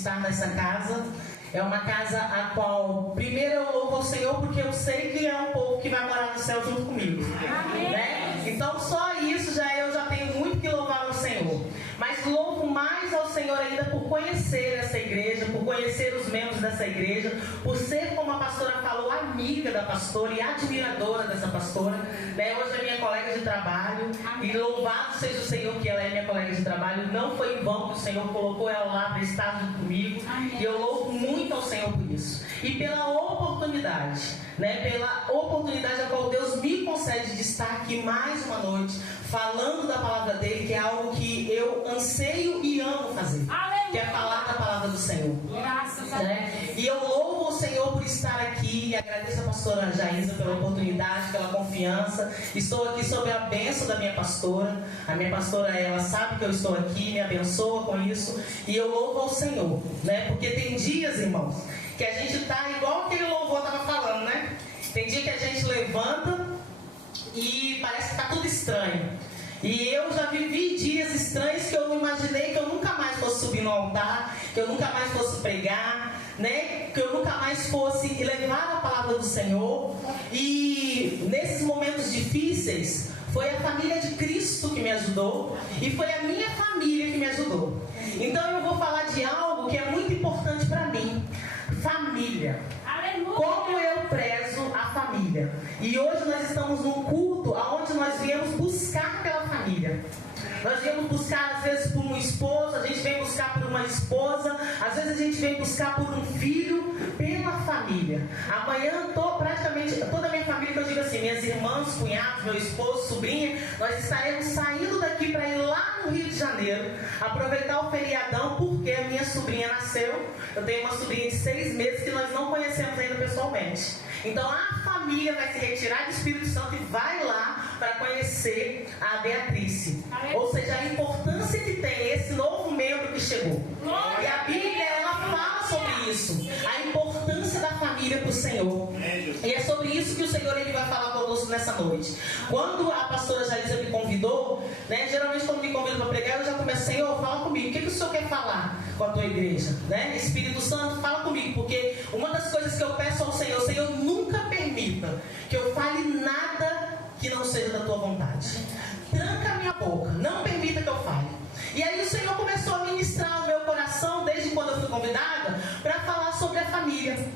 estar nessa casa. É uma casa a qual, primeiro, eu louvo ao Senhor porque eu sei que é um povo que vai morar no céu junto comigo, né? Então só isso eu já tenho muito que louvar ao Senhor. Mas louvo mais ao Senhor ainda por conhecer essa igreja, por conhecer os membros dessa igreja, por ser, como a pastora falou, amiga da pastora e admiradora dessa pastora, né? Hoje é minha colega de trabalho. E louvado seja o Senhor que ela é minha colega de trabalho. Não foi em vão que o Senhor colocou ela lá para estar junto comigo. E eu louvo muito ao Senhor por isso. E pela oportunidade, né? Pela oportunidade a qual Deus me concede de estar aqui mais uma noite, falando da palavra dele, que é algo que eu anseio e amo fazer. Aleluia. Que é falar da palavra do Senhor. Graças a Deus. E eu louvo o Senhor por estar aqui e agradeço a pastora Jaísa pela oportunidade, pela confiança. Estou aqui sob a bênção da minha pastora. A minha pastora, ela sabe que eu estou aqui, me abençoa com isso. E eu louvo ao Senhor, né? Porque tem dias, irmãos, que a gente está igual aquele louvor estava falando, né? Tem dia que a gente levanta e parece que está tudo estranho. E eu já vivi dias estranhos que eu não imaginei que eu nunca mais fosse subir no altar, que eu nunca mais fosse pregar, né? Que eu nunca mais fosse levar a palavra do Senhor. E nesses momentos difíceis, foi a família de Cristo que me ajudou e foi a minha família que me ajudou. Então eu vou falar de algo que é muito importante para mim: família. Como eu prezo a família. E hoje nós estamos num culto onde nós viemos buscar pela família. Nós viemos buscar às vezes por um esposo, a gente vem buscar por uma esposa, às vezes a gente vem buscar por um filho, pela família. Amanhã praticamente toda a minha família, que eu digo assim, minhas irmãs, cunhados, meu esposo, sobrinha, nós estaremos saindo daqui para ir lá no Rio de Janeiro, aproveitar o feriadão, porque a minha sobrinha nasceu. Eu tenho uma sobrinha de 6 meses que nós não conhecemos ainda pessoalmente. Então a família vai se retirar do Espírito Santo e vai lá para conhecer a Beatrice. Ou seja, a importância que tem esse novo membro que chegou. E a Bíblia, ela fala sobre isso, a importância da família para o Senhor. E é sobre isso que o Senhor ele vai falar conosco nessa noite. Quando a pastora Jaísa me convidou, né, geralmente quando me convidam para pregar, eu já começo: Senhor, fala comigo, o que o Senhor quer falar com a tua igreja? Né? Espírito Santo, fala comigo, porque uma das coisas que eu peço ao Senhor: Senhor, nunca permita que eu fale nada que não seja da tua vontade. Tranca a minha boca, não permita que eu fale. E aí o Senhor começou a ministrar o meu coração, desde quando eu fui convidada, para falar sobre a família.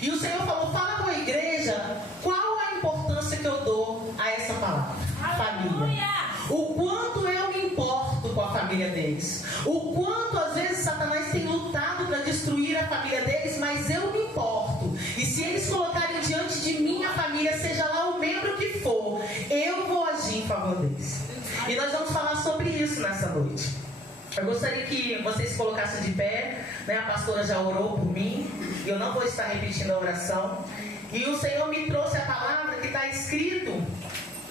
E o Senhor falou: fala com a igreja qual a importância que eu dou a essa palavra, família. O quanto eu me importo com a família deles. O quanto às vezes Satanás tem lutado para destruir a família deles, mas eu me importo. E se eles colocarem diante de mim a família, seja lá o membro que for, eu vou agir em favor deles. E nós vamos falar sobre isso nessa noite. Eu gostaria que vocês se colocassem de pé, né? A pastora já orou por mim, e eu não vou estar repetindo a oração. E o Senhor me trouxe a palavra que está escrito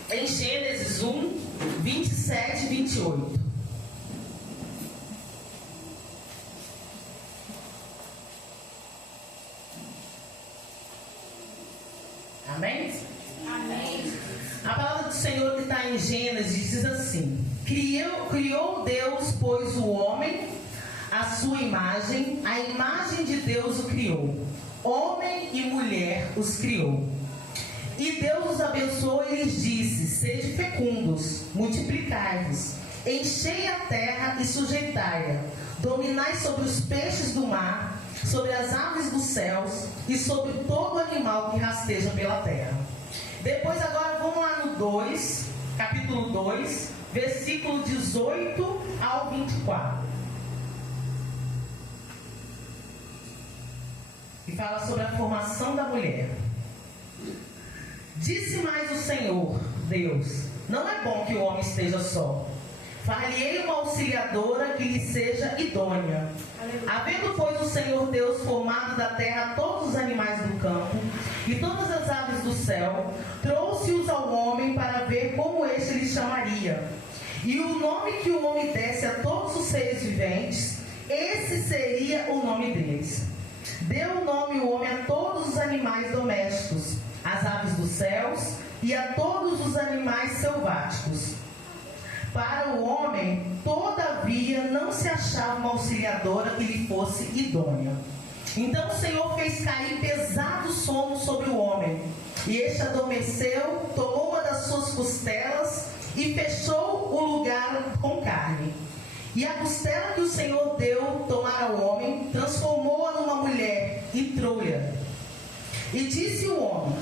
em Gênesis 1, 27 e 28. Amém? Amém. A palavra do Senhor que está em Gênesis diz assim: criou Deus, pois, o homem à sua imagem, a imagem de Deus o criou, homem e mulher os criou. E Deus os abençoou e lhes disse: sede fecundos, multiplicai-vos, enchei a terra e sujeitai-a, dominai sobre os peixes do mar, sobre as aves dos céus e sobre todo animal que rasteja pela terra. Depois agora vamos lá no 2, capítulo 2, versículo 18 ao 24. E fala sobre a formação da mulher. Disse mais o Senhor Deus: não é bom que o homem esteja só. Far-lhe-ei uma auxiliadora que lhe seja idônea. Havendo, pois, o Senhor Deus formado da terra todos os animais do campo e todas as aves do céu, trouxe-os ao homem para ver como este lhe chamaria. E o nome que o homem desse a todos os seres viventes, esse seria o nome deles. Deu nome o homem a todos os animais domésticos, às aves dos céus e a todos os animais selváticos. Para o homem, todavia, não se achava uma auxiliadora que lhe fosse idônea. Então o Senhor fez cair pesado sono sobre o homem, e este adormeceu, tomou uma das suas costelas e fechou o lugar com carne. E a costela que o Senhor deu tomar ao homem, transformou-a numa mulher e trouxe-a. E disse o homem,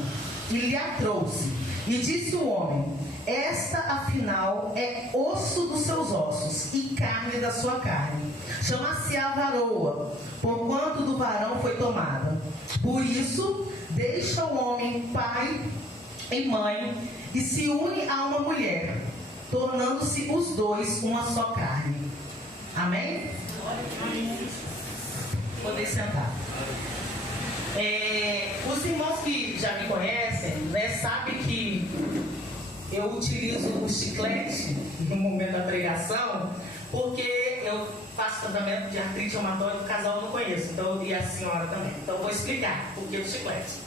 e lhe a trouxe, e disse o homem: esta afinal é osso dos seus ossos e carne da sua carne. Chama-se-á varoa, porquanto do varão foi tomada. Por isso, deixa o homem pai e mãe e se une a uma mulher, tornando-se os dois uma só carne. Amém? Podem sentar. Os irmãos que já me conhecem, né, sabem que eu utilizo o chiclete no momento da pregação, porque eu faço tratamento de artrite reumatoide, o casal eu não conheço, então, e a senhora também. Então eu vou explicar por que o chiclete.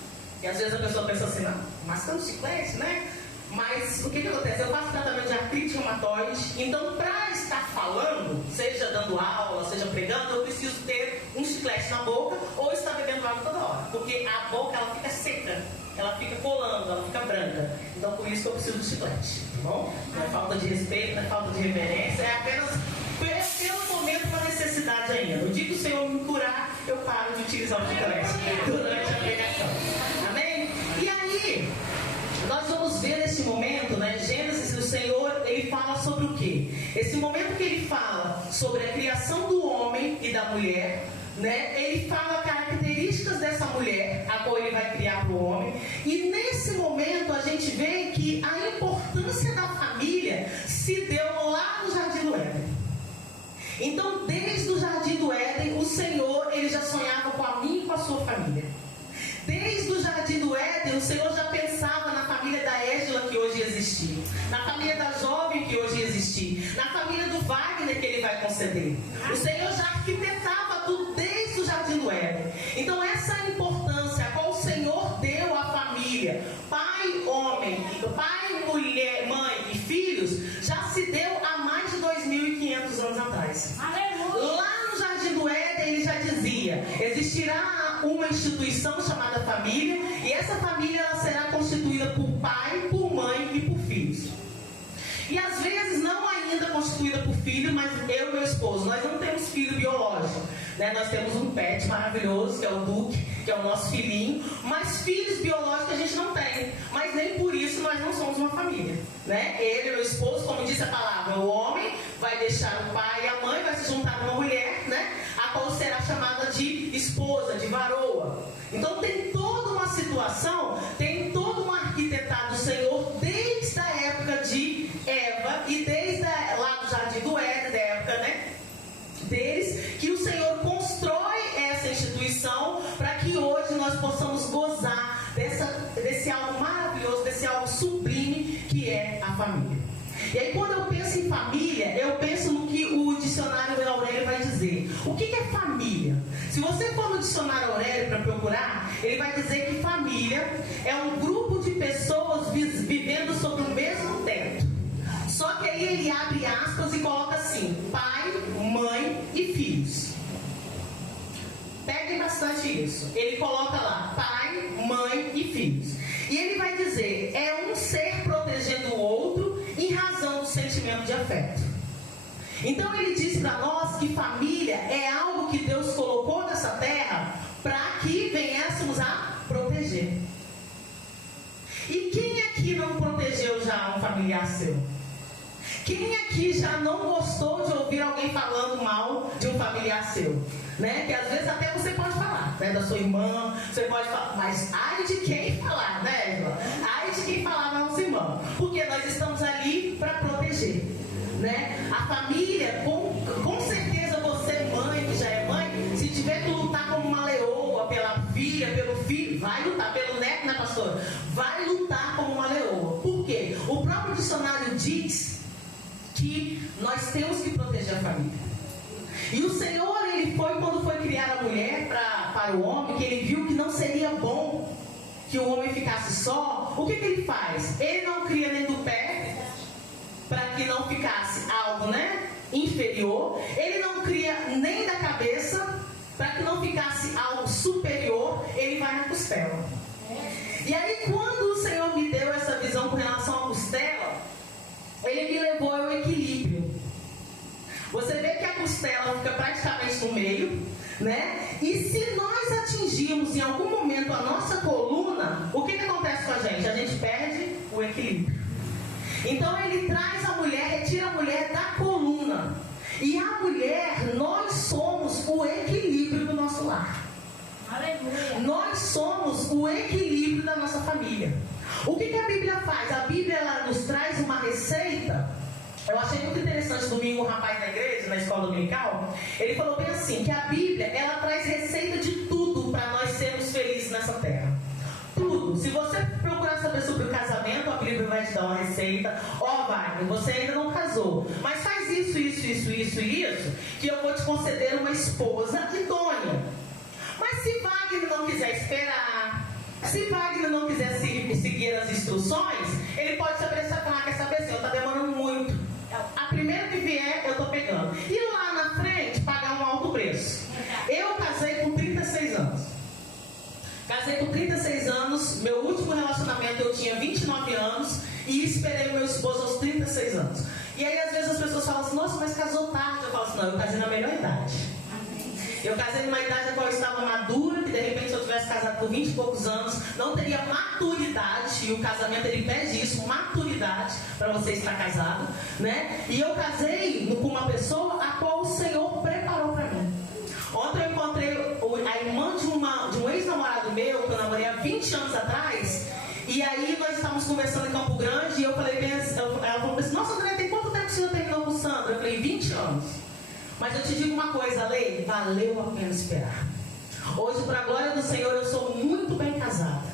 E às vezes a pessoa pensa assim, não, mas tem um chiclete, né? Mas o que acontece? Eu faço tratamento de artrite reumatoide, então para estar falando, seja dando aula, seja pregando, eu preciso ter um chiclete na boca ou estar bebendo água toda hora, porque a boca ela fica seca, ela fica colando, ela fica branca. Então por isso que eu preciso do chiclete, tá bom? Não é falta de respeito, não é falta de reverência, é apenas pelo momento uma necessidade ainda. No dia que o Senhor me curar, eu paro de utilizar o chiclete durante a pregação. Amém? E aí, nós vamos ver nesse momento, né, Gênesis, o Senhor, ele fala sobre o quê? Esse momento que ele fala sobre a criação do homem e da mulher, né, ele fala características dessa mulher, a qual ele vai criar para o homem, e nesse momento a gente vê que a importância da família se deu lá no Jardim do Éden. Então, desde o Jardim do Éden, o Senhor, ele já sonhava com a mim e com a sua família. Desde o Jardim do Éden, o Senhor já pensava na família da Égila que hoje existe, na família da jovem que hoje existe, na família do Wagner que ele vai conceder. O Senhor já arquitetava tudo desde o Jardim do Éden. Então essa importância a qual o Senhor deu à família, pai, homem, pai, mulher, mãe e filhos, já se deu há mais de 2.500 anos atrás. Lá no Jardim do Éden ele já dizia, existirá uma instituição chamada família, e essa família ela será constituída por pai, por mãe e por filhos. E às vezes não ainda constituída por filho, mas eu e meu esposo, nós não temos filho biológico, né? Nós temos um pet maravilhoso, que é o Duque, que é o nosso filhinho, mas filhos biológicos a gente não tem, mas nem por isso nós não somos uma família, né? Ele, meu esposo, como diz a palavra, o homem vai deixar o pai e a mãe, vai se juntar com uma mulher, né? A qual será chamada de esposa, de varoa. Então tem toda uma situação, tem todo um arquitetado do Senhor desde a época de Eva e desde lá do Jardim do Éden, da época, né, deles, que o Senhor constrói essa instituição para que hoje nós possamos gozar desse algo maravilhoso, desse algo sublime que é a família. E aí quando eu penso em família, eu penso no que o dicionário Aurélio vai dizer. O que é família? Se você for no dicionário Aurélio para procurar, ele vai dizer que família é um grupo de pessoas vivendo sob o mesmo teto. Só que aí ele abre aspas e coloca assim, pai, mãe e filhos. Peguem bastante isso. Ele coloca lá, pai, mãe e filhos. E ele vai dizer, é um ser protegendo o outro em razão do sentimento de afeto. Então ele diz para nós que família é algo que Deus colocou nessa terra para que venhamos a proteger. E quem aqui não protegeu já um familiar seu? Quem aqui já não gostou de ouvir alguém falando mal de um familiar seu? Né? Que às vezes até você pode falar, né? Da sua irmã, você pode falar, mas ai de quem falar, né, irmã? Ai de quem falar nosso irmão, porque nós estamos ali para proteger, né? A família, com certeza você, mãe, que já é mãe, se tiver que lutar como uma leoa pela filha, pelo filho, vai lutar, pelo neto, né, pastor? Vai lutar como uma leoa. Por quê? O próprio dicionário diz que nós temos que proteger a família. E o Senhor, ele foi, quando foi criar a mulher para o homem, que ele viu que não seria bom que o homem ficasse só, o que ele faz? Ele não cria nem do pé para que não ficasse algo, né, inferior, ele não cria nem da cabeça, para que não ficasse algo superior, ele vai na costela. E aí, quando o Senhor me deu essa visão com relação à costela, ele me levou ao equilíbrio. Você vê que a costela fica praticamente no meio, né? E se nós atingirmos em algum momento a nossa coluna, o que acontece com a gente? A gente perde o equilíbrio. Então ele traz a mulher, retira a mulher da coluna. E a mulher, nós somos o equilíbrio do nosso lar. Aleluia. Nós somos o equilíbrio da nossa família. O que a Bíblia faz? A Bíblia, ela nos traz uma receita. Eu achei muito interessante domingo um rapaz na igreja, na escola dominical. Ele falou bem assim, que a Bíblia, ela traz receita de tudo para nós sermos felizes nessa terra. Tudo. Se você procurar saber sobre o casamento, a Bíblia vai te dar uma receita. Ó, Wagner, você ainda não casou, mas faz isso, que eu vou te conceder uma esposa idônea. Mas se Wagner não quiser esperar, se Wagner não quiser seguir as instruções, ele pode se apressar e falar, quer saber, senhor, está demorando muito. A primeira que vier, eu estou pegando. E lá na frente, pagar um alto preço. Eu casei com 36 anos. Casei com 36 anos, meu último relacionamento eu tinha 29 anos e esperei meu esposo aos 36 anos. E aí às vezes as pessoas falam assim, nossa, mas casou tarde. Eu falo assim, não, eu casei na melhor idade. Eu casei numa idade na qual eu estava madura, que de repente se eu tivesse casado por 20 e poucos anos, não teria maturidade, e o casamento ele pede isso, maturidade, para você estar casado, né? E eu casei com uma pessoa a qual o Senhor preparou para mim. Ontem eu encontrei a irmã de um ex-namorado meu, que eu namorei há 20 anos atrás, e aí nós estávamos conversando em Campo Grande, e eu falei bem assim, ela falou assim, nossa, André, tem quanto tempo que você terminou com o Sandro? Eu falei, 20 anos. Mas eu te digo uma coisa, Lei, valeu a pena esperar. Hoje, para a glória do Senhor, eu sou muito bem casada.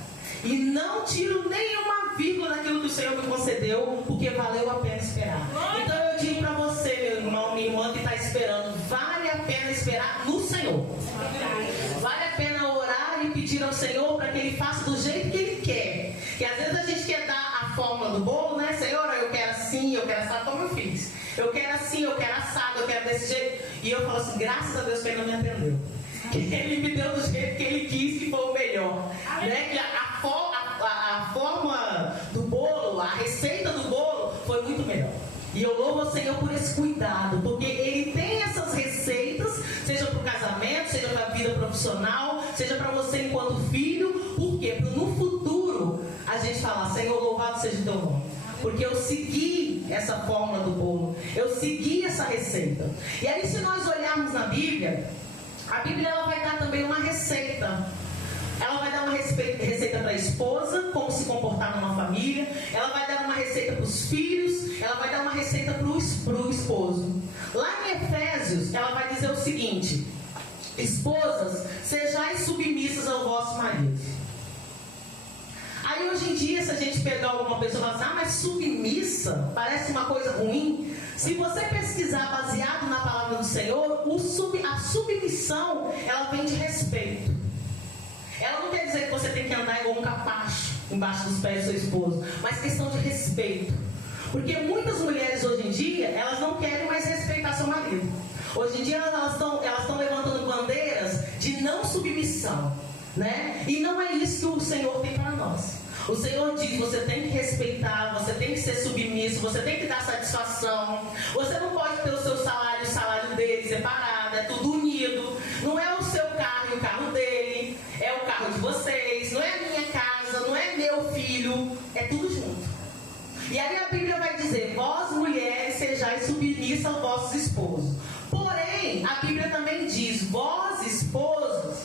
E não tiro nenhuma vírgula daquilo que o Senhor me concedeu, porque valeu a pena esperar. Então eu digo para você, meu irmão, minha irmã que está esperando, vale a pena esperar no Senhor. Vale a pena orar e pedir ao Senhor para que Ele faça do jeito que Ele quer. Que às vezes a gente quer dar a fórmula do bolo, né? Senhor, eu quero assim, eu quero assado, como eu fiz. Eu quero assim, eu quero assado, eu quero desse jeito. E eu falo assim, graças a Deus que Ele não me atendeu. Que Ele me deu do jeito que Ele quis, que foi o melhor. Né? Que a forma do bolo, a receita do bolo foi muito melhor. E eu louvo ao Senhor por esse cuidado, porque Ele tem essas receitas, seja para o casamento, seja para a vida profissional, seja para você enquanto filho. Por quê? Para no futuro a gente falar, Senhor, louvado seja o teu nome. Porque eu segui essa fórmula do bolo, eu segui essa receita. E aí, se nós olharmos na Bíblia, a Bíblia ela vai dar também uma receita. Ela vai dar uma receita para a esposa, como se comportar numa família. Ela vai dar uma receita para os filhos. Ela vai dar uma receita para o esposo. Lá em Efésios, ela vai dizer o seguinte: esposas, sejais submissas ao vosso marido. Aí hoje em dia, se a gente pegar alguma pessoa e falar assim, mas submissa parece uma coisa ruim. Se você pesquisar baseado na palavra do Senhor, a submissão, ela vem de respeito. Ela não quer dizer que você tem que andar igual um capacho embaixo dos pés do seu esposo, mas questão de respeito. Porque muitas mulheres hoje em dia, elas não querem mais respeitar seu marido. Hoje em dia elas estão levantando bandeiras de não submissão, né? E não é isso que o Senhor tem para nós. O Senhor diz, você tem que respeitar, você tem que ser submisso, você tem que dar satisfação. Você não pode ter o seu salário e o salário dele separado, é tudo unido. Não é o seu carro e o carro dele, é o carro de vocês, não é a minha casa, não é meu filho, é tudo junto. E aí a Bíblia vai dizer, vós mulheres sejais submissas aos vossos esposos. Porém, a Bíblia também diz, vós esposos,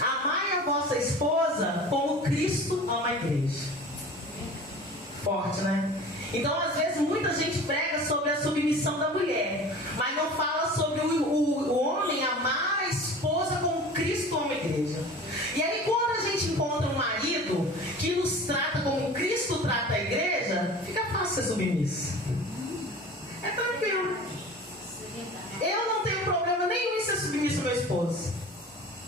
amai a vossa esposa como Cristo ama a igreja. Forte, né? Então, às vezes, muita gente prega sobre a submissão da mulher, mas não fala sobre o homem amar a esposa como Cristo ama a igreja. E aí, quando a gente encontra um marido que nos trata como Cristo trata a igreja, fica fácil ser submisso. É tranquilo. Eu não tenho problema nenhum em ser submisso ao meu esposo.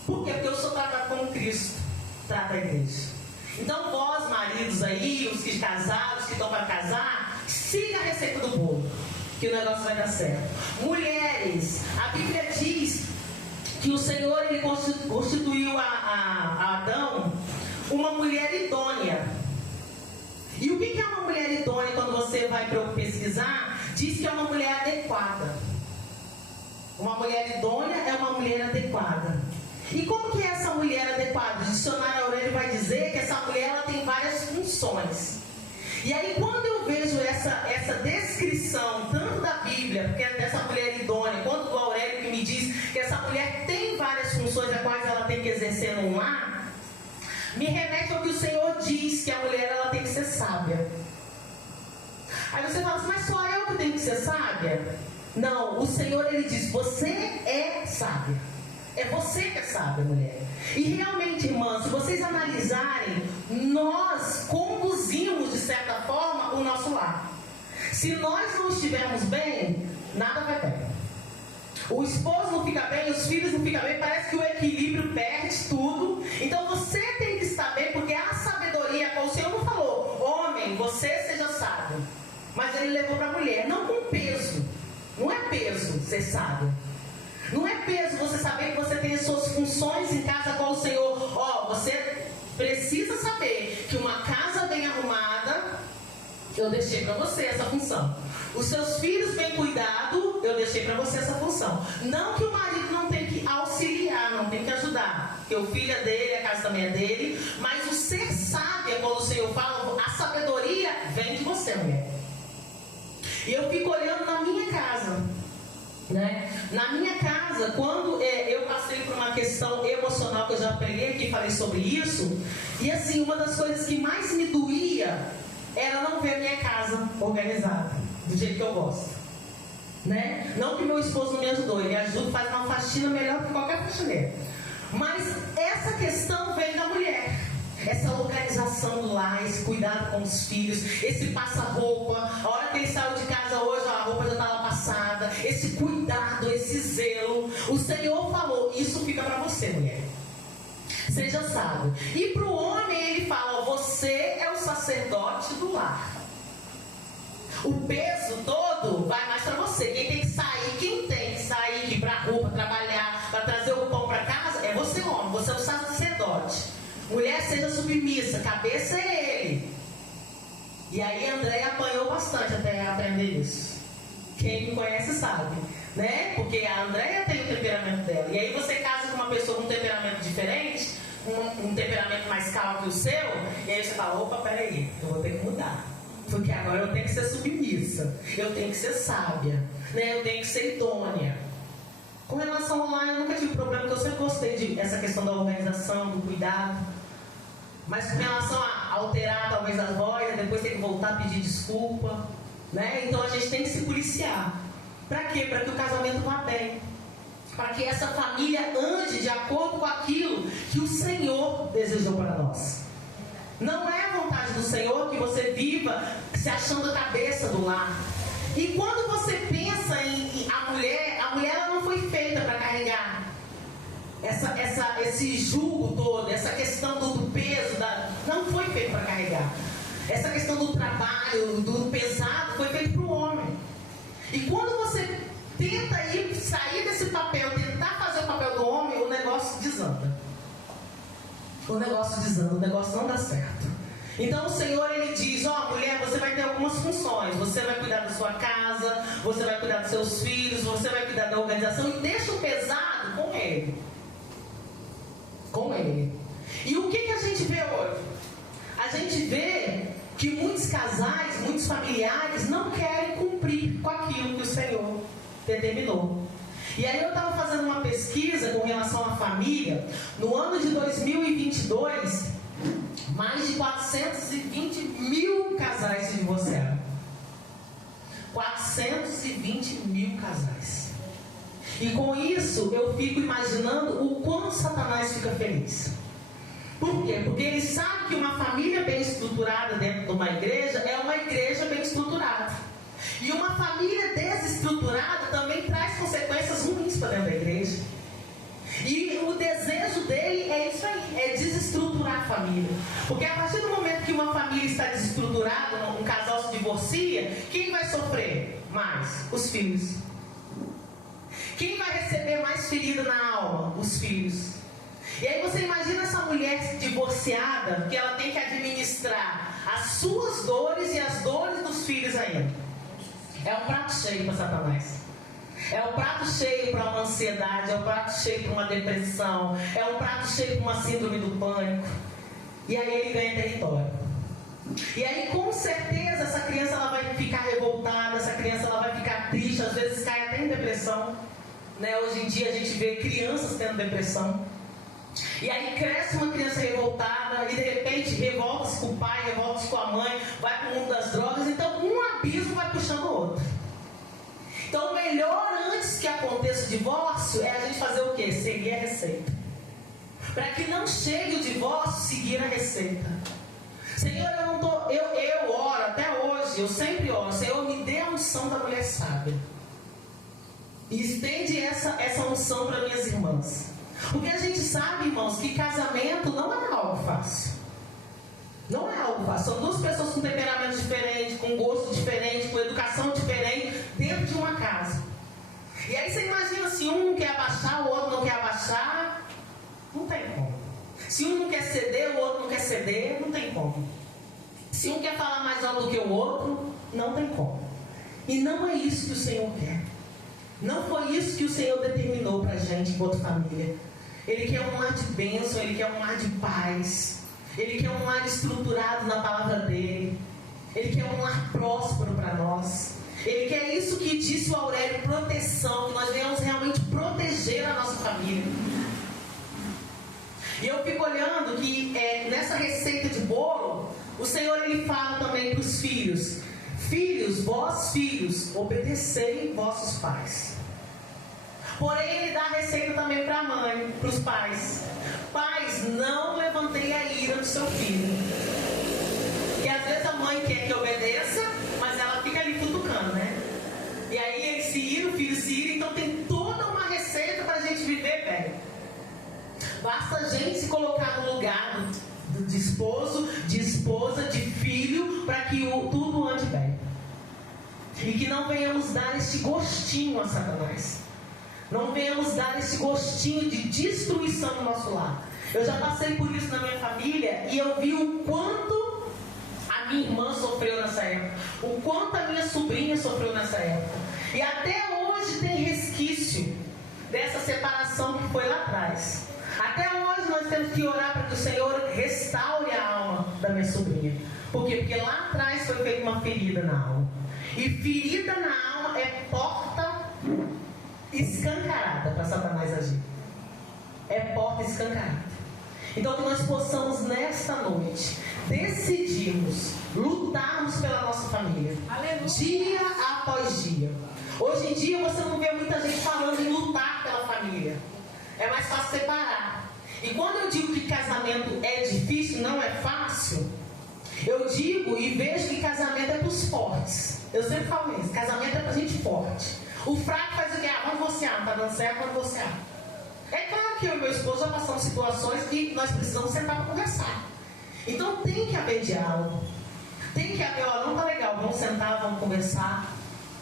Por quê? Porque eu sou tratado como Cristo trata a igreja. Então vós, maridos aí, os que casaram, os que estão para casar, siga a receita do bolo. que o negócio vai dar certo. Mulheres, a Bíblia diz que o Senhor ele constituiu a Adão uma mulher idônea. E o que é uma mulher idônea? Quando você vai pesquisar, diz que é uma mulher adequada. Uma mulher idônea é uma mulher adequada. E como que é essa mulher adequada? O dicionário Aurélio vai dizer que essa mulher ela tem várias funções. E aí quando eu vejo essa descrição, tanto da Bíblia, porque é dessa mulher idônea, quanto do Aurélio que me diz que essa mulher tem várias funções as quais ela tem que exercer no lar, me remete ao que o Senhor diz, que a mulher ela tem que ser sábia. Aí você fala assim, mas só eu que tenho que ser sábia? Não, o Senhor ele diz, você é sábia. É você que é sábia, mulher. E realmente, irmãs, se vocês analisarem, nós conduzimos, de certa forma, o nosso lar. Se nós não estivermos bem, nada vai bem. O esposo não fica bem, os filhos não ficam bem, parece que o equilíbrio perde tudo. Então você tem que estar bem, porque a sabedoria, o Senhor não falou, homem, você seja sábio. Mas ele levou para a mulher, não com peso. Não é peso ser sábio. Não é peso você saber que você tem as suas funções em casa com o Senhor. Você precisa saber que uma casa bem arrumada, eu deixei para você essa função. Os seus filhos bem cuidados, eu deixei para você essa função. Não que o marido não tem que auxiliar, não tem que ajudar. Porque o filho é dele, a casa também é dele. Mas o ser sábio, quando o Senhor fala, a sabedoria vem de você, mulher. E eu fico olhando na minha casa. Na minha casa, quando eu passei por uma questão emocional, que eu já preguei aqui e falei sobre isso, e assim, uma das coisas que mais me doía era não ver a minha casa organizada, do jeito que eu gosto. Não que meu esposo não me ajudou, ele ajuda, faz uma faxina melhor que qualquer faxineiro. Mas essa questão vem da mulher. Essa organização do lar, esse cuidado com os filhos, esse passa-roupa, a hora que ele saiu de casa hoje, a roupa já estava passada, esse cuidado, esse zelo. O Senhor falou, isso fica para você, mulher. Seja sábio. E para o homem ele fala, você é o sacerdote do lar. O peso todo vai mais para você. Quem tem que sair, ir para a rua, trabalhar, para trazer o pão para casa, é você, homem, você é o sacerdote. Mulher, seja submissa, cabeça é ele. E aí Andréia apanhou bastante até aprender isso. Quem me conhece sabe, Porque a Andréia tem o temperamento dela. E aí você casa com uma pessoa com um temperamento diferente, um temperamento mais calmo que o seu, e aí você fala, opa, peraí, eu vou ter que mudar. Porque agora eu tenho que ser submissa, eu tenho que ser sábia, eu tenho que ser idônea. Com relação ao lar, eu nunca tive problema, porque eu sempre gostei dessa questão da organização, do cuidado. Mas com relação a alterar talvez as vozes, depois tem que voltar a pedir desculpa, Então a gente tem que se policiar. Para quê? Para que o casamento vá bem. Para que essa família ande de acordo com aquilo que o Senhor desejou para nós. Não é a vontade do Senhor que você viva se achando a cabeça do lar. E quando você pensa em a mulher ela não foi feita para carregar esse jugo todo, essa questão do peso, não foi feito para carregar. Essa questão do trabalho, do pesado, foi feito para o homem. E quando você tenta sair desse papel, tentar fazer o papel do homem, o negócio desanda. O negócio não dá certo. Então o Senhor ele diz, mulher, você vai ter algumas funções. Você vai cuidar da sua casa, você vai cuidar dos seus filhos, você vai cuidar da organização e deixa o pesado com ele. E o que a gente vê hoje? A gente vê que muitos casais, muitos familiares não querem cumprir com aquilo que o Senhor determinou. E aí eu estava fazendo uma pesquisa com relação à família. No ano de 2022, mais de 420 mil casais se divorciaram. 420 mil casais. E com isso eu fico imaginando o quanto Satanás fica feliz. Por quê? Porque ele sabe que uma família bem estruturada dentro de uma igreja é uma igreja bem estruturada. E uma família desestruturada também traz consequências ruins para dentro da igreja. E o desejo dele é isso aí, é desestruturar a família. Porque a partir do momento que uma família está desestruturada, um casal se divorcia, quem vai sofrer? mais? Os filhos. Quem vai receber mais ferida na alma? Os filhos. E aí você imagina essa mulher divorciada, que ela tem que administrar as suas dores e as dores dos filhos ainda. É um prato cheio para Satanás. É um prato cheio para uma ansiedade, é um prato cheio para uma depressão, é um prato cheio para uma síndrome do pânico. E aí ele ganha território. E aí com certeza essa criança ela vai ficar revoltada, essa criança ela vai ficar triste, às vezes cai até em depressão. Né? Hoje em dia a gente vê crianças tendo depressão. E aí cresce uma criança revoltada e de repente revolta-se com o pai, revolta-se com a mãe, vai para o mundo das drogas. Então um abismo vai puxando o outro. Então o melhor antes que aconteça o divórcio é a gente fazer o quê? Seguir a receita. Para que não chegue o divórcio, seguir a receita. Senhor, eu oro até hoje, eu sempre oro. Senhor, me dê a unção da mulher sábia. E estende essa unção para minhas irmãs. Porque a gente sabe, irmãos, que casamento não é algo fácil. Não é algo fácil. São duas pessoas com temperamento diferente, com gosto diferente, com educação diferente, dentro de uma casa. E aí você imagina se um não quer abaixar, o outro não quer abaixar. Não tem como. Se um não quer ceder, o outro não quer ceder, não tem como. Se um quer falar mais alto do que o outro, não tem como. E não é isso que o Senhor quer. Não foi isso que o Senhor determinou para a gente enquanto família. Ele quer um lar de bênção, Ele quer um lar de paz. Ele quer um lar estruturado na palavra dEle. Ele quer um lar próspero para nós. Ele quer isso que disse o Aurélio, proteção, que nós venhamos realmente proteger a nossa família. E eu fico olhando que nessa receita de bolo, o Senhor ele fala também para os filhos: filhos, vós filhos, obedecei vossos pais. Porém ele dá a receita também para a mãe, para os pais: pais, não levantei a ira do seu filho. E às vezes a mãe quer que obedeça, mas ela fica ali cutucando, né? E aí ele se ira, o filho se ira. Então tem toda uma receita para a gente viver bem. Basta a gente se colocar no lugar de esposo, de esposa, de filho, para que tudo ande bem. E que não venhamos dar esse gostinho a Satanás. Não venhamos dar esse gostinho de destruição no nosso lar. Eu já passei por isso na minha família e eu vi o quanto a minha irmã sofreu nessa época. O quanto a minha sobrinha sofreu nessa época. E até hoje tem resquício dessa separação que foi lá atrás. Até hoje nós temos que orar para que o Senhor restaure a alma da minha sobrinha. Por quê? Porque lá atrás foi feita uma ferida na alma. E ferida na alma é porta escancarada para Satanás agir. É porta escancarada. Então que nós possamos nesta noite decidirmos lutarmos pela nossa família. Aleluia. Dia após dia. Hoje em dia você não vê muita gente falando em lutar pela família. É mais fácil separar. E quando eu digo que casamento é difícil, não é fácil, eu digo e vejo que casamento é para os fortes. Eu sempre falo isso, casamento é para gente forte. O fraco faz o quê? Vamos divorciar, não está dando certo, vamos divorciar. É claro que eu e meu esposo já passamos situações que nós precisamos sentar para conversar. Então tem que haver diálogo. Tem que haver, não está legal, vamos sentar, vamos conversar.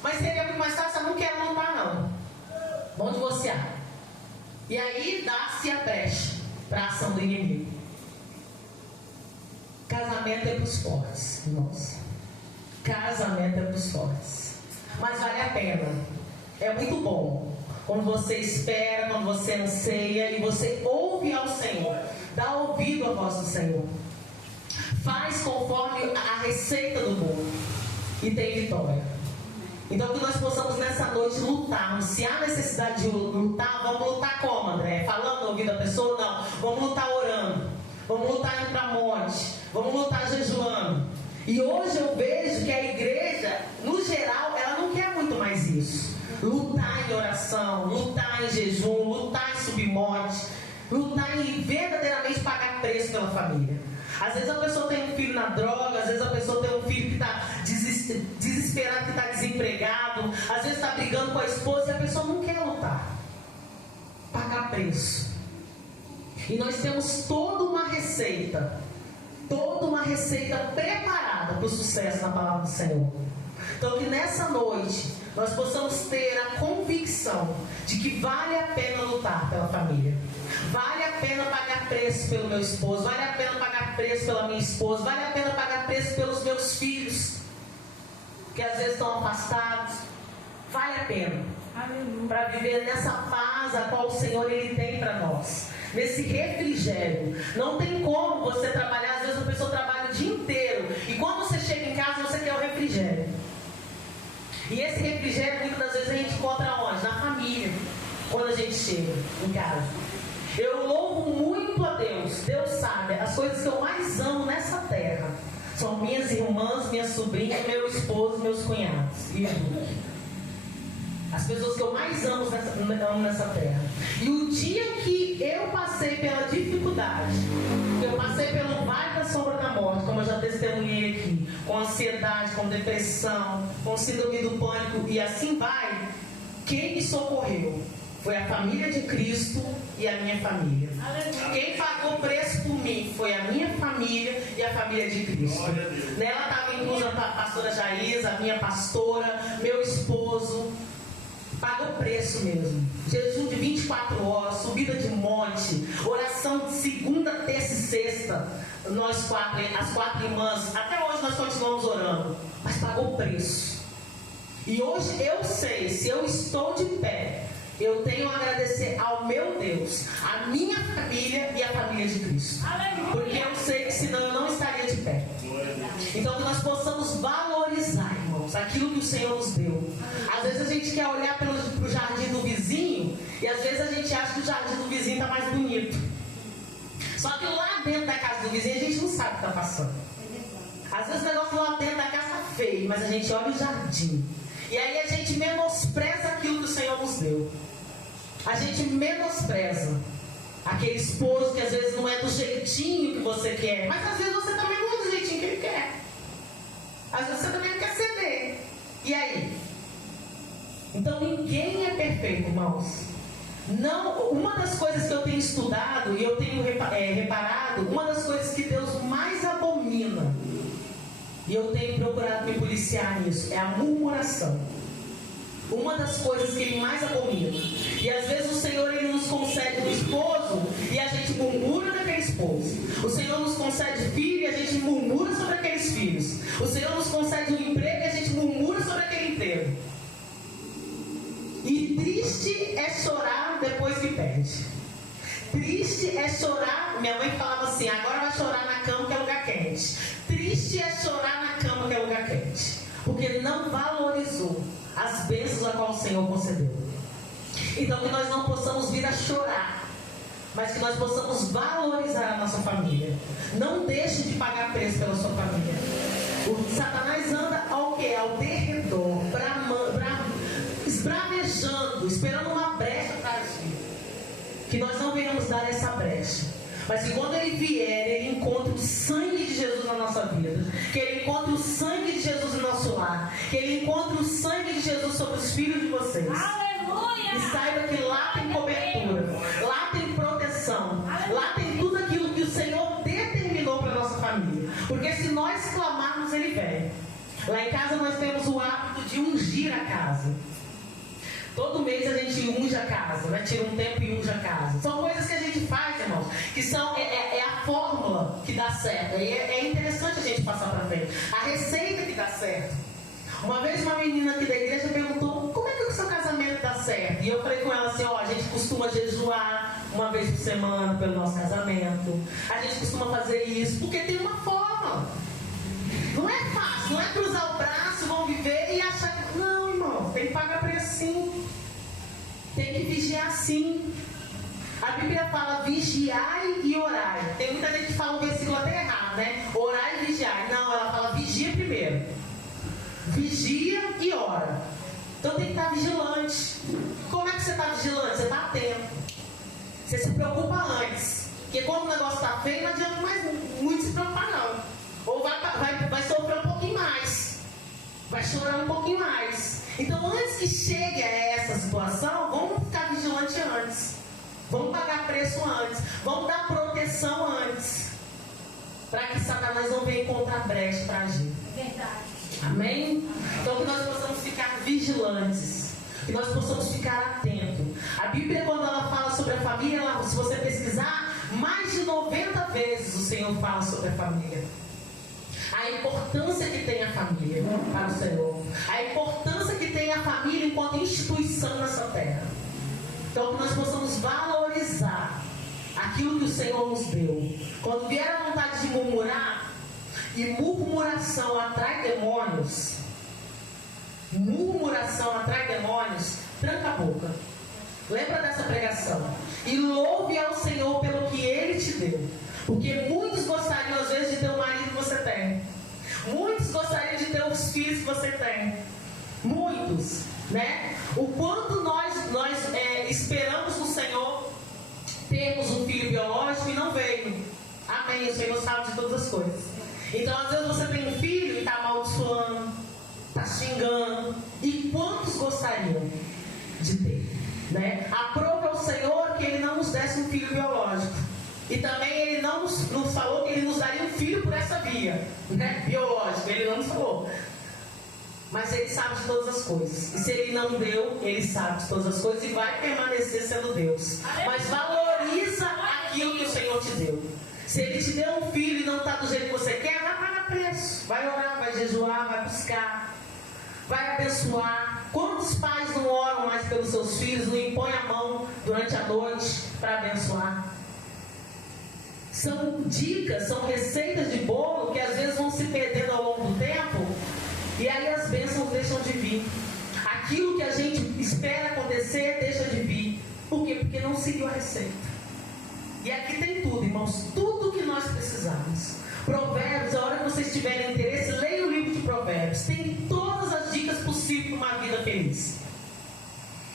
Mas seria muito mais fácil, eu não quero lutar não. Vamos divorciar. E aí dá-se a brecha para a ação do inimigo. Casamento é para os fortes, irmãos. Casamento é para os fortes. Mas vale a pena. É muito bom. Quando você espera, quando você anseia e você ouve ao Senhor. Dá ouvido à voz do Senhor. Faz conforme a receita do bolo. E tem vitória. Então que nós possamos nessa noite lutarmos. Se há necessidade de lutar, vamos lutar como, André? Falando, ouvindo a pessoa? Não. Vamos lutar orando. Vamos lutar indo para a morte. Vamos lutar jejuando. E hoje eu vejo que a igreja, no geral, ela não quer muito mais isso. Lutar em oração, lutar em jejum, lutar em submonte, lutar em verdadeiramente pagar preço pela família. Às vezes a pessoa tem um filho na droga, às vezes a pessoa tem um filho que está desesperado, que está desempregado, às vezes está brigando com a esposa e a pessoa não quer lutar. Pagar preço. E nós temos toda uma receita preparada para o sucesso na palavra do Senhor. Então que nessa noite nós possamos ter a convicção de que vale a pena lutar pela família. Vale a pena pagar preço pelo meu esposo, vale a pena pagar preço pela minha esposa, vale a pena pagar preço pelos meus filhos, que às vezes estão afastados. Vale a pena para viver nessa paz a qual o Senhor Ele tem para nós, nesse refrigério. Não tem como você trabalhar, às vezes a pessoa trabalha o dia inteiro e quando você chega em casa você quer o refrigério. E esse refrigério muitas das vezes a gente encontra onde? Na família, quando a gente chega em casa. Eu louvo muito a Deus. Deus sabe, as coisas que eu mais amo nessa terra são minhas irmãs, minhas sobrinhas, meu esposo, meus cunhados e as pessoas que eu mais amo nessa terra. E o dia que eu passei pela dificuldade, que eu passei pelo vale da sombra da morte, como eu já testemunhei aqui, com ansiedade, com depressão, com síndrome do pânico e assim vai, quem me socorreu foi a família de Cristo e a minha família. Quem pagou o preço por mim foi a minha família e a família de Cristo. Nela estava inclusa a pastora Jaís, a minha pastora, meu esposo. Pagou preço mesmo. Jejum de 24 horas, subida de monte, oração de segunda, terça e sexta. Nós quatro, as 4 irmãs, até hoje nós continuamos orando, mas pagou preço. E hoje eu sei, se eu estou de pé, eu tenho a agradecer ao meu Deus, a minha família e a família de Cristo. Porque eu sei que senão eu não estaria de pé. Então que nós possamos valorizar, irmãos, aquilo que o Senhor nos deu. Às vezes a gente quer olhar para o jardim do vizinho e às vezes a gente acha que o jardim do vizinho está mais bonito. Só que lá dentro da casa do vizinho a gente não sabe o que está passando. Às vezes o negócio lá dentro da casa está feio, mas a gente olha o jardim. E aí a gente menospreza aquilo que o Senhor nos deu. A gente menospreza aquele esposo que às vezes não é do jeitinho que você quer, mas às vezes você também não é do jeitinho que ele quer. Às vezes você também não quer ceder. E aí? Então ninguém é perfeito, irmãos. Não, uma das coisas que eu tenho estudado e eu tenho reparado, uma das coisas que Deus mais abomina, e eu tenho procurado me policiar nisso, é a murmuração. Uma das coisas que Ele mais abomina. E às vezes o Senhor Ele nos concede um esposo e a gente murmura daquele esposo. O Senhor nos concede filho e a gente murmura sobre aqueles filhos. O Senhor nos concede um emprego e a gente murmura sobre aquele emprego. E triste é chorar depois que perde. Triste é chorar. Minha mãe falava assim: agora vai chorar na cama que é lugar quente. Triste é chorar na cama que é lugar quente, porque não valorizou as bênçãos a qual o Senhor concedeu. Então que nós não possamos vir a chorar, mas que nós possamos valorizar a nossa família. Não deixe de pagar preço pela sua família. O Satanás anda ao que? Ao derredor, esbravejando, esperando uma brecha para agir. Que nós não venhamos dar essa brecha, mas que quando ele vier, ele encontre o sangue de Jesus na nossa vida, que ele encontre o sangue de Jesus no nosso lar, que ele encontre o sangue de Jesus sobre os filhos de vocês. Aleluia! E saiba que lá tem cobertura, lá tem proteção, lá tem tudo aquilo que o Senhor determinou para a nossa família. Porque se nós clamarmos, Ele vem. Lá em casa nós temos o hábito de ungir a casa. Todo mês a gente unge a casa, né? Tira um tempo e unge a casa. São coisas que a gente faz, irmãos, que são, é a fórmula que dá certo. E é interessante a gente passar para frente. A receita que dá certo. Uma vez uma menina aqui da igreja perguntou: como é que o seu casamento dá certo? E eu falei com ela assim: ó, a gente costuma jejuar uma vez por semana pelo nosso casamento. A gente costuma fazer isso porque tem uma fórmula. Não é fácil, não é cruzar o braço, vão viver e achar que... Não, irmão, tem que pagar preço sim. Tem que vigiar sim. A Bíblia fala vigiai e orai. Tem muita gente que fala o versículo até errado, né? Orai e vigiai. Não, ela fala vigia primeiro. Vigia e ora. Então tem que estar vigilante. Como é que você está vigilante? Você está atento. Você se preocupa antes. Porque quando o negócio está feio, não adianta mais muito se preocupar não. Ou vai sofrer um pouquinho mais. Vai chorar um pouquinho mais. Então antes que chegue a essa situação, vamos ficar vigilantes antes. Vamos pagar preço antes. Vamos dar proteção antes. Para que Satanás não venha encontrar brecha para agir. Verdade. Amém? Então que nós possamos ficar vigilantes, que nós possamos ficar atentos. A Bíblia, quando ela fala sobre a família, se você pesquisar, mais de 90 vezes o Senhor fala sobre a família. A importância que tem a família para o Senhor, a importância que tem a família enquanto instituição nessa terra. Então que nós possamos valorizar aquilo que o Senhor nos deu. Quando vier a vontade de murmurar, e murmuração atrai demônios, tranca a boca. Lembra dessa pregação? E louve ao Senhor pelo que Ele te deu. Porque muitos gostariam às vezes de ter o marido que você tem. Muitos gostariam de ter os filhos que você tem. Muitos, né? O quanto nós esperamos no Senhor termos um filho biológico e não veio. Amém, o Senhor sabe de todas as coisas. Então às vezes você tem um filho e está amaldiçoando, está xingando. E quantos gostariam de ter, né? Aprove ao Senhor que Ele não nos desse um filho biológico. E também Ele não nos falou que Ele nos daria um filho por essa via, né? Biológico, Ele não nos falou. Mas Ele sabe de todas as coisas. E se Ele não deu, Ele sabe de todas as coisas e vai permanecer sendo Deus. Mas valoriza aquilo que o Senhor te deu. Se Ele te deu um filho e não está do jeito que você quer, vai pagar preço. Vai orar, vai jejuar, vai buscar, vai abençoar. Quantos pais não oram mais pelos seus filhos, não impõem a mão durante a noite para abençoar? São dicas, são receitas de bolo que às vezes vão se perdendo ao longo do tempo. E aí as bênçãos deixam de vir. Aquilo que a gente espera acontecer deixa de vir. Por quê? Porque não seguiu a receita. E aqui tem tudo, irmãos. Tudo que nós precisamos. Provérbios, a hora que vocês tiverem interesse, leia o livro de Provérbios. Tem todas as dicas possíveis para uma vida feliz.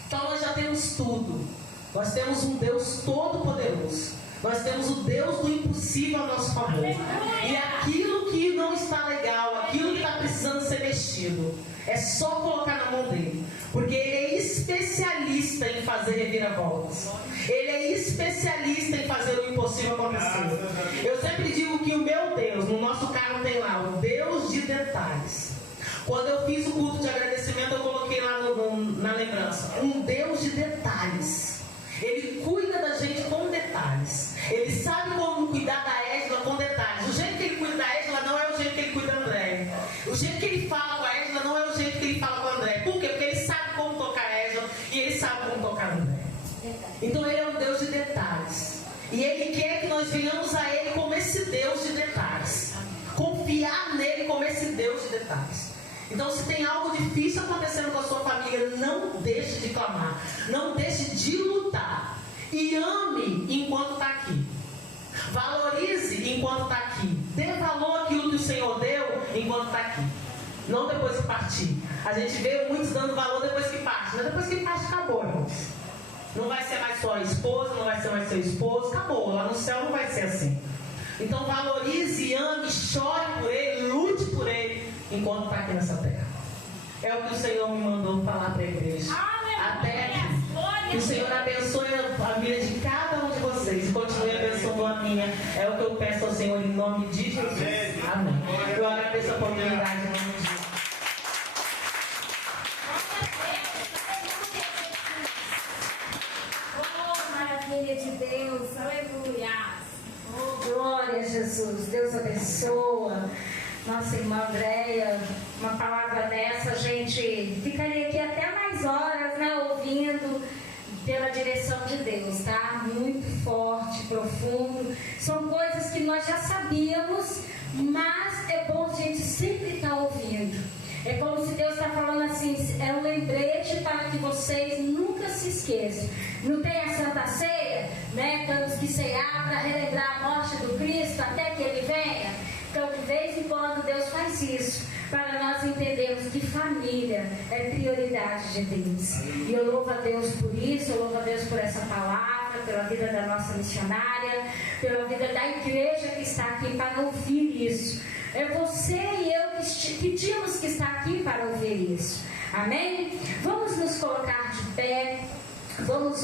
Então nós já temos tudo. Nós temos um Deus todo-poderoso. Nós temos o Deus do impossível a nosso favor. E aquilo que não está legal, aquilo que está precisando ser mexido, é só colocar na mão dele. Porque ele é especialista em fazer reviravoltas. Ele é especialista em fazer o impossível acontecer. Eu sempre digo que o meu Deus, no nosso carro tem lá, o Deus de detalhes. Quando eu fiz o culto de agradecimento, eu coloquei lá na lembrança, um Deus de detalhes. Ele cuida da gente com detalhes. Ele sabe como cuidar da Ésla com detalhes. O jeito que ele cuida da Ésla não é o jeito que ele cuida da André. O jeito que ele fala com a Ésla não é o jeito que ele fala com a André. Por quê? Porque ele sabe como tocar a Ésla e ele sabe como tocar a André. Então ele é um Deus de detalhes. E ele quer que nós venhamos a ele como esse Deus de detalhes. Confiar nele como esse Deus de detalhes. Então, se tem algo difícil acontecendo com a sua família, não deixe de clamar, não deixe de lutar. E ame enquanto está aqui. Valorize enquanto está aqui. Dê valor àquilo que o Senhor deu enquanto está aqui. Não depois que partir. A gente vê muitos dando valor depois que parte. Mas depois que parte, acabou, irmãos. Não vai ser mais sua esposa, não vai ser mais seu esposo. Acabou. Lá no céu não vai ser assim. Então, valorize, ame, chore por ele, lute por ele enquanto está aqui nessa terra. É o que o Senhor me mandou falar para a igreja. Até aqui. Que o Senhor abençoe a vida de cada um de vocês e continue abençoando a minha. É o que eu peço ao Senhor em nome de Jesus. Amém. Eu agradeço a oportunidade em nome de Jesus. Oh, maravilha de Deus. Aleluia. Oh, glória a Jesus. Deus abençoa. Nossa irmã Andréia, uma palavra dessa, a gente ficaria aqui até mais horas, né, ouvindo pela direção de Deus, tá? Muito forte, profundo. São coisas que nós já sabíamos, mas é bom a gente sempre estar ouvindo. É como se Deus está falando assim, é um lembrete para que vocês nunca se esqueçam. Não tem a Santa Ceia, né? Temos que cear para relembrar a morte do Cristo até que Ele venha. Então, de vez em quando, Deus faz isso, para nós entendermos que família é prioridade de Deus. E eu louvo a Deus por isso, eu louvo a Deus por essa palavra, pela vida da nossa missionária, pela vida da igreja que está aqui para ouvir isso. É você e eu que tínhamos que estar aqui para ouvir isso. Amém? Vamos nos colocar de pé, vamos